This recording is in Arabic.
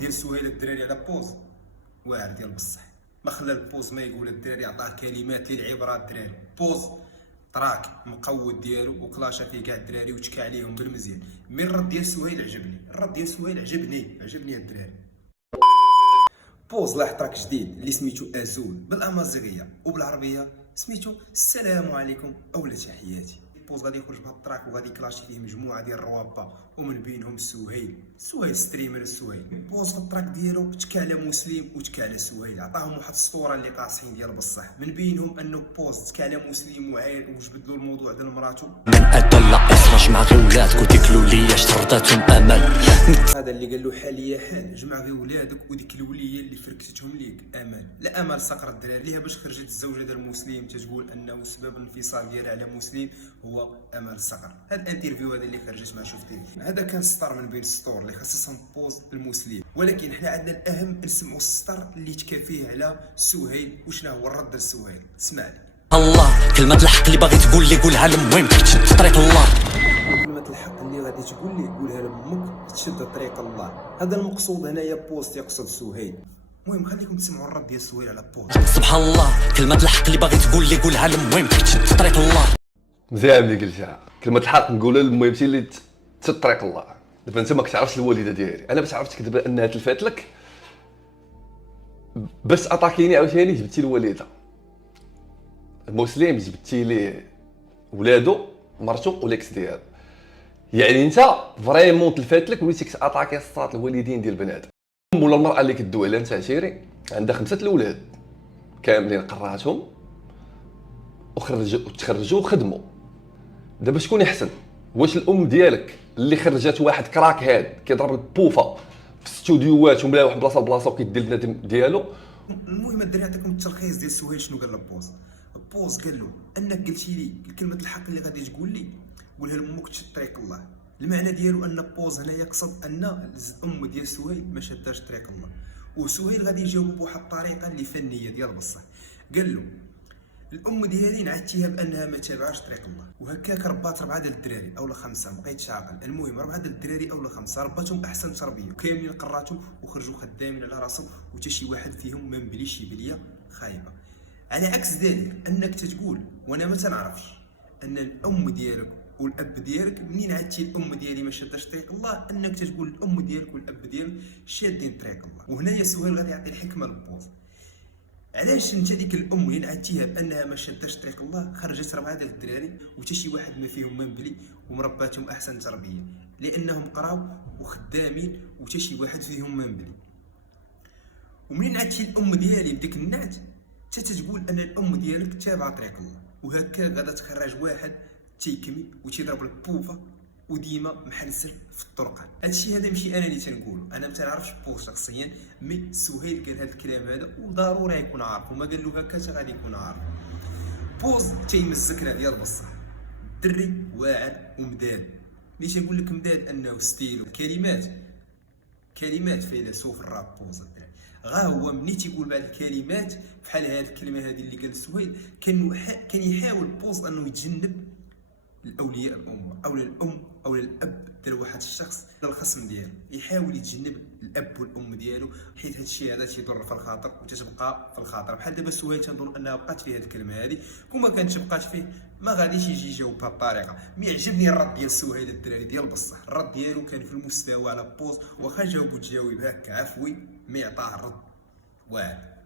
ديال سهيل الدراري على بوز واعر ديال بصح. ما خلى البوز ما يقول الدراري، عطاه كلمات للعبره الدراري. بوز تراك مقود ديالو وكلاشا فيه كاع الدراري وتكا عليهم بالمزيان. من الرد ديال سهيل عجبني، الرد ديال سهيل عجبني الدراري. بوز لاح تراك جديد اللي سميتو ازول بالامازيغيه وبالعربيه سميتو السلام عليكم اولا تحياتي. بوز غادي يخرج بهاد التراك وغادي كلاشي فيه مجموعه ديال الروابا ومن بينهم سهيل ستريمر سهيل. بوز في التراك ديالو تكا على مسلم وتكا على سهيل، عطاهم واحد السطوره اللي قاصحين ديال بصح، من بينهم انه بوز تكا على مسلم وعاير وجبد له الموضوع ديال مراتو. من ادى لا اصرج مع غير ولادك وديك ليا شرداتهم امل. هذا اللي قال له حاليا حال جمع غير ولادك وديك الوليه اللي فركتتهم ليك امان. لا امل صقر الدراري ليها باش خرجت الزوجه ديال مسلم تتقول انه سبب الانفصال ديالها على مسلم هو امل صقر. هذا الانترفيو هذا اللي خرجت ما شفتيه هذا كان سطر من بين السطور اللي خصصهم بوز المسلم، ولكن حنا عندنا الاهم نسمعوا السطر اللي تكا فيه على سهيل وشنو هو الرد لسهيل. اسمع لي. الله كلمة الحق اللي باغي تقول لي قولها، المهم تشد طريق الله. كلمة الحق اللي غادي تقول لي قولها لامك تشد طريق الله. هذا المقصود هنايا بوست يقصد سهيل. المهم خليكم تسمعوا الرد ديال سهيل على بوست. سبحان الله كلمة الحق اللي باغي تقول لي قولها، المهم تشد طريق الله. مزيان اللي قلتها، كلمة الحق نقولها المهم شي اللي تشد طريق الله. دابا انت ما كتعرفش الوالده ديالي، انا باش عرفتك دابا انها تلفات لك باش اتاكيني عاوتاني جبتي الوالده المسلم، جبتي ليه ولادو مرتو وليكس ديالو، يعني انت فريمون تلفات لك وليتي كتاتاكي الصات الوالدين ديال بنادم. ولا المراه اللي كدوي عليها انت عشيري عندها 5 الاولاد كاملين قراتهم وتخرجوا وخدموا. دابا شكون يحسن؟ واش الام ديالك اللي خرجت واحد كراك هاد كيضرب البوفه في استوديوهات وملا واحد بلاصه وكيدير الندم ديالو؟ المهم الدراري نعطيكم التلخيص ديال سهيل شنو قال لبوز. بوز قال له انك قلتي لي كلمه الحق اللي غادي تقول لي قولها لامك تشد طريق الله. المعنى ديالو ان بوز هنا يقصد ان الام ديال سهيل ما شداش طريق الله، وسهيل غادي يجاوب بواحد الطريقه اللي فنيه ديال بصح. قال له الام ديالي نعتيها بانها ما تابعاش طريق الله، وهكاك ربات 4 ديال الدراري اولا 5 ما بقيتش عاقل. المهم 4 ديال الدراري اولا 5 رباتهم احسن تربيه وكاملين قراتهم وخرجوا خدامين على راسهم وحتى شي واحد فيهم ما مبليش شي بليه خايبه. على عكس ذلك انك تتقول وانا ما تنعرفش ان الام ديالك والاب ديالك منين عادتي الام ديالي ما شاداش طريق الله، انك تتقول الام ديالك والاب ديالك شادين طريق الله. وهنايا سهيل غادي يعطي الحكمه للبوز. علاش انت ديك الام اللي نعتيها بانها ما شاداش طريق الله خرجت 4 ديال الدراري وحتى شي واحد ما فيهم منبلي ومرباتهم احسن تربيه؟ لانهم قراو وخدامين وحتى شي واحد فيهم منبلي. ومنين عادتي الام ديالي بديك النعت تتقول ان الام ديالك تابعه طريق الله، وهكا غادا تخرج واحد تيكمي وتيضرب البوفه وديما محنسل في الطرقان. هادشي هذا ماشي انا اللي تنقولو، انا ما تنعرفش بوز شخصيا، مي سهيل قال هذا الكلام هذا وضروري يكون عارف، وما قال له هكا حتى غادي يكون عارف. بوز تيمزكنا ديال بصح دري واعر ومداد. ملي تنقول لك مداد انه ستيلو كلمات فيلسوف الراب بوز الدراري. غا هو ملي تيقول بعض الكلمات بحال هذه الكلمه هذه اللي قال سهيل كان يحاول بوز انه يتجنب الاولياء الامور او الام او الاب ديال واحد الشخص الخصم ديالو، يحاول يتجنب الاب والام ديالو حيت هذا الشيء هذا تيضر في الخاطر وتتبقى في الخاطر. بحال دابا سهيل تنظن انها بقات فيه هذه الكلمه هذه، كون ما كانتش بقات فيه ما غاديش يجي يجاوب بهذه الطريقه. مي عجبني الرد ديال سهيل الدراري ديال بصح، الرد ديالو كان في المستوى على بوز، واخا جاوبو تجاوب هكا عفوي مي عطاه الرد واعر.